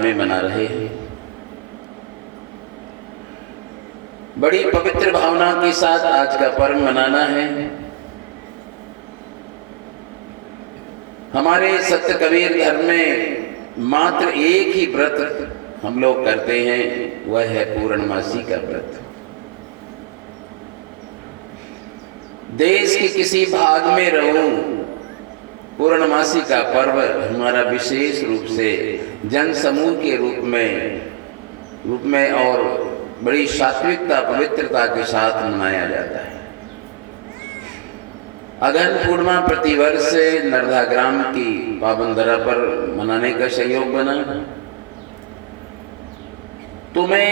में मना रहे हैं। बड़ी पवित्र भावना के साथ आज का पर्व मनाना है। हमारे सत्य कबीर धर्म में मात्र एक ही व्रत हम लोग करते हैं, वह है पूर्णमासी का व्रत। देश के किसी भाग में रहूं, पूर्णमासी का पर्व हमारा विशेष रूप से जन समूह के रूप में और बड़ी सात्विकता पवित्रता के साथ मनाया जाता है। अगहन पूर्णिमा प्रतिवर्ष नर्मदा ग्राम की पावन धरा पर मनाने का संयोग बना। तो मैं,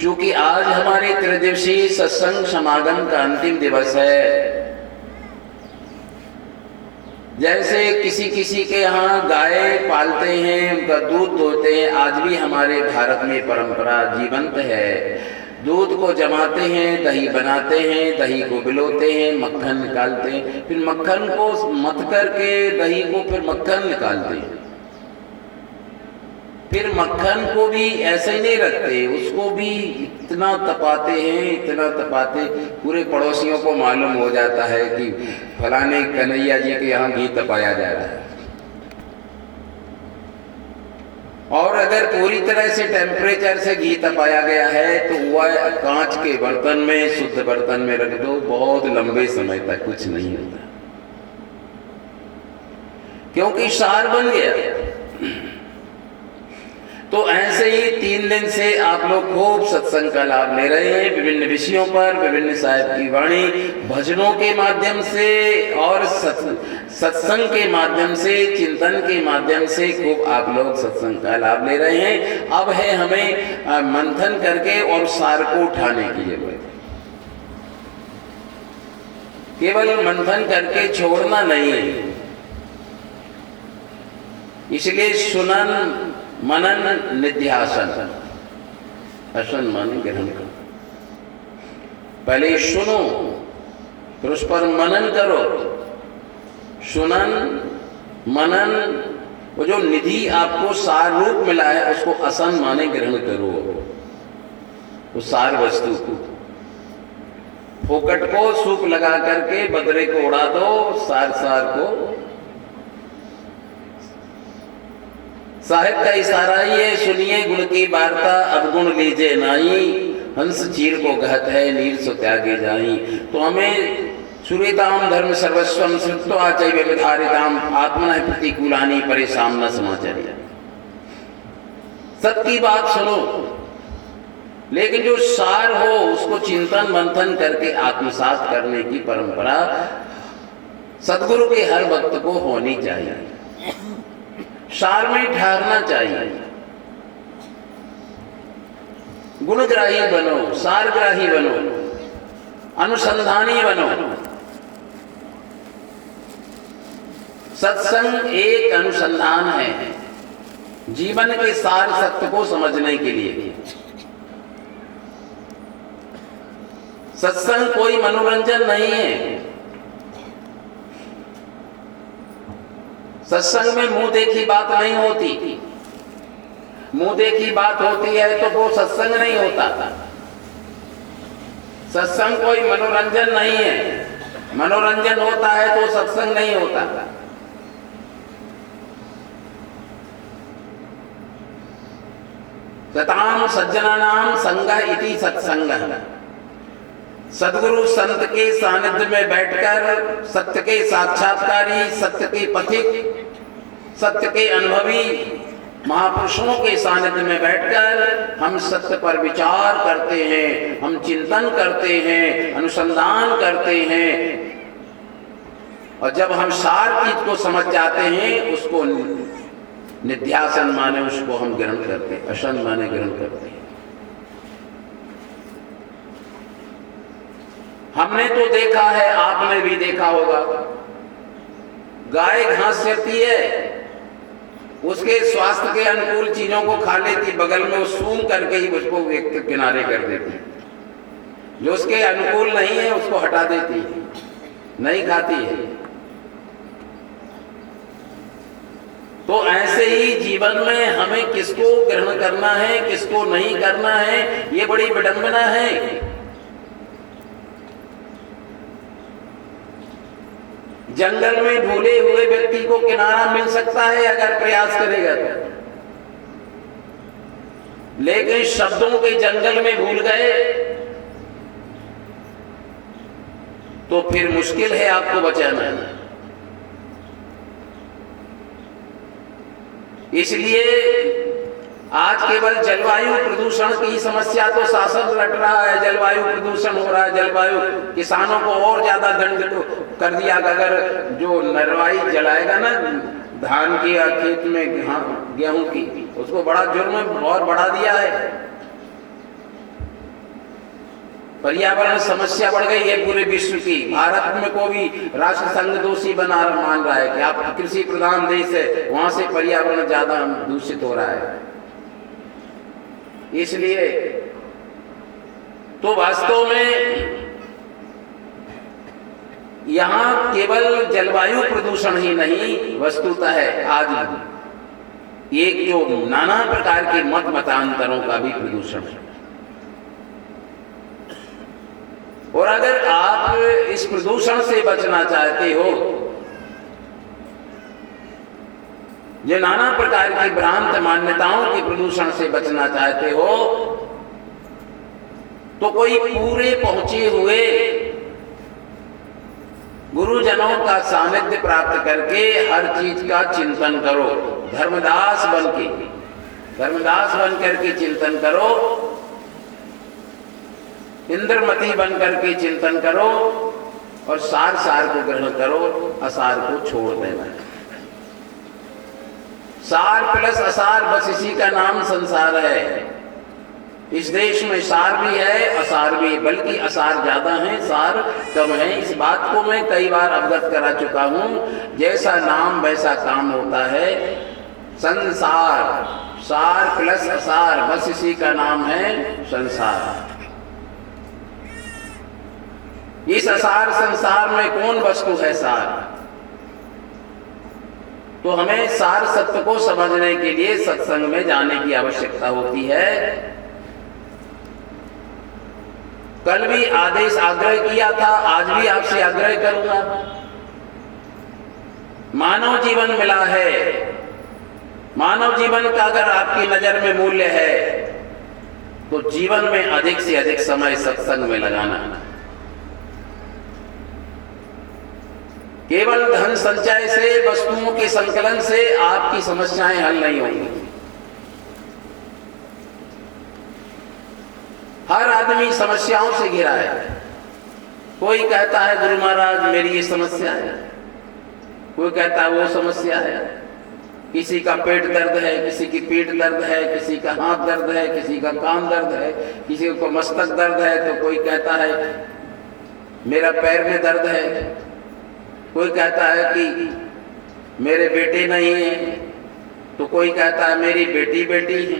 चूंकि आज हमारे त्रिदिवसीय सत्संग समागम का अंतिम दिवस है, जैसे किसी के यहाँ गाय पालते हैं, उनका दूध दोहते हैं, आज भी हमारे भारत में परंपरा जीवंत है। दूध को जमाते हैं, दही बनाते हैं, दही को बिलोते हैं, मक्खन निकालते हैं, फिर मक्खन को मथ करके दही को फिर मक्खन निकालते हैं। फिर मक्खन को भी ऐसे ही नहीं रखते, उसको भी इतना तपाते हैं, इतना तपाते, पूरे पड़ोसियों को मालूम हो जाता है कि फलाने कन्हैया जी के यहाँ घी तपाया जा रहा है। और अगर पूरी तरह से टेम्परेचर से घी तपाया गया है तो वह कांच के बर्तन में, शुद्ध बर्तन में रख दो, बहुत लंबे समय तक कुछ नहीं होता, क्योंकि सार बन गया। तो ऐसे ही 3 दिन से आप लोग खूब सत्संग का लाभ ले रहे हैं, विभिन्न विषयों पर, विभिन्न साहिब की वाणी, भजनों के माध्यम से और सत्संग के माध्यम से, चिंतन के माध्यम से खूब आप लोग सत्संग का लाभ ले रहे हैं। अब है हमें मंथन करके और सार को उठाने की जरूरत है। केवल मंथन करके छोड़ना नहीं है। इसलिए सुनन मनन निध्यासन, असन माने ग्रहण करो। पहले सुनो, फिर उस पर मनन करो। सुनन मनन, वो जो निधि आपको सार रूप मिला है उसको असन माने ग्रहण करो। वो सार वस्तु को, फोकट को सूप लगा करके बदरे को उड़ा दो, सार को। साहिब का इशारा ही है, सुनिए गुण की वार्ता, अब गुण लीजिए नाई, हंस चीर को कहत है, नीर सो त्यागे जाई। तो हमें सूर्यताम धर्म सर्वस्वम श्रुत्वा चैव विधारिताम आत्मनः प्रतिकूलानि परेशान न समाचार्य। सबकी बात सुनो, लेकिन जो सार हो उसको चिंतन मंथन करके आत्मसात करने की परंपरा सदगुरु के हर भक्त को होनी चाहिए। सार में ठहरना चाहिए। गुणग्राही बनो, सारग्राही बनो, अनुसंधानी बनो। सत्संग एक अनुसंधान है जीवन के सार सत्य को समझने के लिए। सत्संग कोई मनोरंजन नहीं है। सत्संग में मुंह देखी बात नहीं होती। मुंह देखी बात होती है तो वो सत्संग नहीं होता। सत्संग कोई मनोरंजन नहीं है। मनोरंजन होता है तो सत्संग नहीं होता। सताम सज्जनानाम संगः इति सत्संगः। सदगुरु संत के सानिध्य में बैठकर सत्य के साक्षात्कारी, सत्य के पथिक, सत्य के अनुभवी महापुरुषों के सानिध्य में बैठकर हम सत्य पर विचार करते हैं, हम चिंतन करते हैं, अनुसंधान करते हैं। और जब हम सार चीज को समझ जाते हैं, उसको निध्यासन माने उसको हम ग्रहण करते हैं, असन माने ग्रहण करते हैं। हमने तो देखा है, आपने भी देखा होगा, गाय घास चरती है, उसके स्वास्थ्य के अनुकूल चीजों को खा लेती, बगल में वो सूंघ करके ही उसको एक किनारे कर देती। जो उसके अनुकूल नहीं है उसको हटा देती, नहीं खाती है। तो ऐसे ही जीवन में हमें किसको ग्रहण करना है, किसको नहीं करना है, ये बड़ी विडंबना है। जंगल में भूले हुए व्यक्ति को किनारा मिल सकता है अगर प्रयास करेगा तो, लेकिन शब्दों के जंगल में भूल गए तो फिर मुश्किल है आपको बचाना। इसलिए आज केवल जलवायु प्रदूषण की समस्या तो शासन लट रहा है, जलवायु प्रदूषण हो रहा है, जलवायु, किसानों को और ज्यादा दंड कर दिया। अगर जो नरवाई जलाएगा ना धान की या खेत में गेहूं की, उसको बड़ा जुर्म और बढ़ा दिया है। पर्यावरण समस्या बढ़ गई है पूरे विश्व की। भारत में को भी राष्ट्र संघ दोषी मान रहा है कि आप कृषि प्रधान देश है, वहां से पर्यावरण ज्यादा दूषित हो रहा है। इसलिए तो वास्तव में यहां केवल जलवायु प्रदूषण ही नहीं, वस्तुतः है आज एक जो नाना प्रकार के मत मतांतरों का भी प्रदूषण है। और अगर आप इस प्रदूषण से बचना चाहते हो, जो नाना प्रकार की भ्रांत मान्यताओं के प्रदूषण से बचना चाहते हो, तो कोई पूरे पहुंचे हुए गुरुजनों का सानिध्य प्राप्त करके हर चीज का चिंतन करो। धर्मदास बन करके चिंतन करो, इंद्रमती बन करके चिंतन करो, और सार को ग्रहण करो, असार को छोड़ देना। सार प्लस असार, बस इसी का नाम संसार है। इस देश में सार भी है, असार भी, बल्कि असार ज्यादा है, सार कम है। इस बात को मैं कई बार अवगत करा चुका हूं। जैसा नाम वैसा काम होता है। संसार, सार प्लस असार, बस इसी का नाम है संसार। इस असार संसार में कौन वस्तु है सार? तो हमें सार सत्य को समझने के लिए सत्संग में जाने की आवश्यकता होती है। कल भी आदेश आग्रह किया था, आज भी आपसे आग्रह करूंगा। मानव जीवन मिला है, मानव जीवन का अगर आपकी नजर में मूल्य है तो जीवन में अधिक से अधिक समय सत्संग में लगाना। केवल धन संचय से, वस्तुओं के संकलन से आपकी समस्याएं हल नहीं होंगी। हर आदमी समस्याओं से घिरा है। कोई कहता है गुरु महाराज मेरी ये समस्या है, कोई कहता है वो समस्या है, किसी का पेट दर्द है, किसी की पीठ दर्द है, किसी का हाथ दर्द है, किसी का कान दर्द है, किसी को मस्तक दर्द है, तो कोई कहता है मेरा पैर में दर्द है, कोई कहता है कि मेरे बेटे नहीं है, तो कोई कहता है मेरी बेटी है।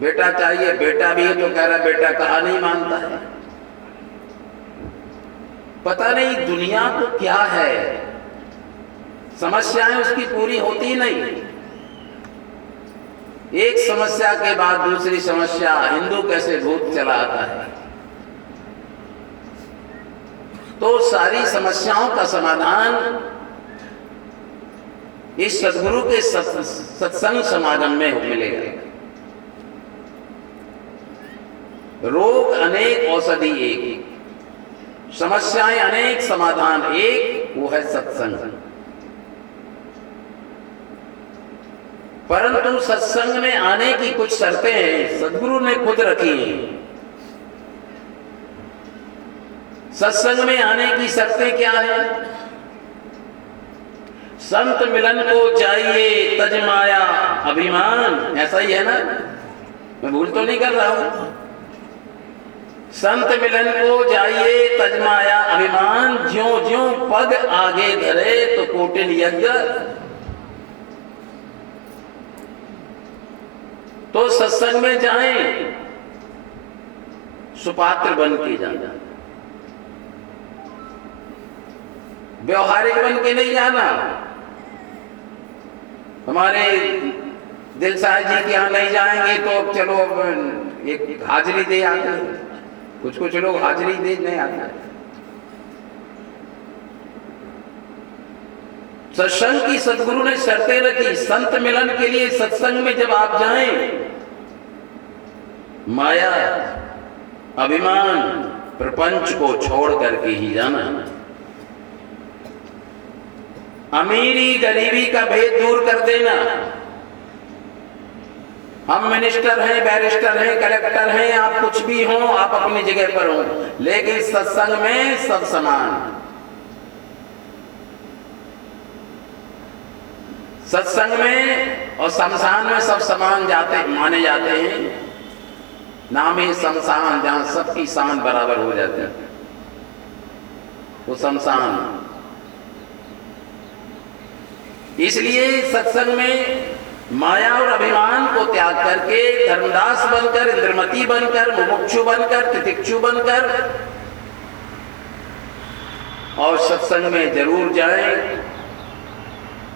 बेटा चाहिए, बेटा भी है तो कह रहा बेटा कहा नहीं मानता है। पता नहीं दुनिया को क्या है, समस्याएं उसकी पूरी होती नहीं। एक समस्या के बाद दूसरी समस्या, हिंदू कैसे भूत चला आता है। तो सारी समस्याओं का समाधान इस सद्गुरु के सत्संग समागम में मिलेगा। रोग अनेक, औषधि एक, समस्याएं अनेक, समाधान एक, वो है सत्संग। परंतु सत्संग में आने की कुछ शर्तें हैं, सद्गुरु ने खुद रखी हैं। सत्संग में आने की शर्तें क्या है? संत मिलन को चाहिए तज माया अभिमान, ऐसा ही है ना? मैं भूल तो नहीं कर रहा हूं। संत मिलन को जाइए तजमाया अभिमान, ज्यों ज्यों पग आगे धरे तो कोटिल यज्ञ। तो सत्संग में जाएं, सुपात्र बन के जाना, व्यवहारिक बन के नहीं जाना। हमारे दिल साहब जी के यहाँ नहीं जाएंगे तो अब चलो अब एक हाजिरी दे आते हैं, कुछ लोग हाजिरी दे नहीं आते। सत्संग की सदगुरु ने शर्तें रखी, संत मिलन के लिए सत्संग में जब आप जाएं, माया अभिमान प्रपंच को छोड़ करके ही जाना। अमीरी गरीबी का भेद दूर कर देना। हम मिनिस्टर हैं, बैरिस्टर हैं, कलेक्टर हैं, आप कुछ भी हो, आप अपनी जगह पर हो, लेकिन सत्संग में सब समान। सत्संग में और शमशान में सब समान माने जाते हैं। नाम ही शमशान, जहां सबकी शान बराबर हो जाती है, वो शमशान। इसलिए सत्संग में माया और अभिमान को त्याग करके धर्मदास बनकर, इंद्रमती बनकर, मुमुक्षु बनकर, तितिक्षु बनकर और सत्संग में जरूर जाएं।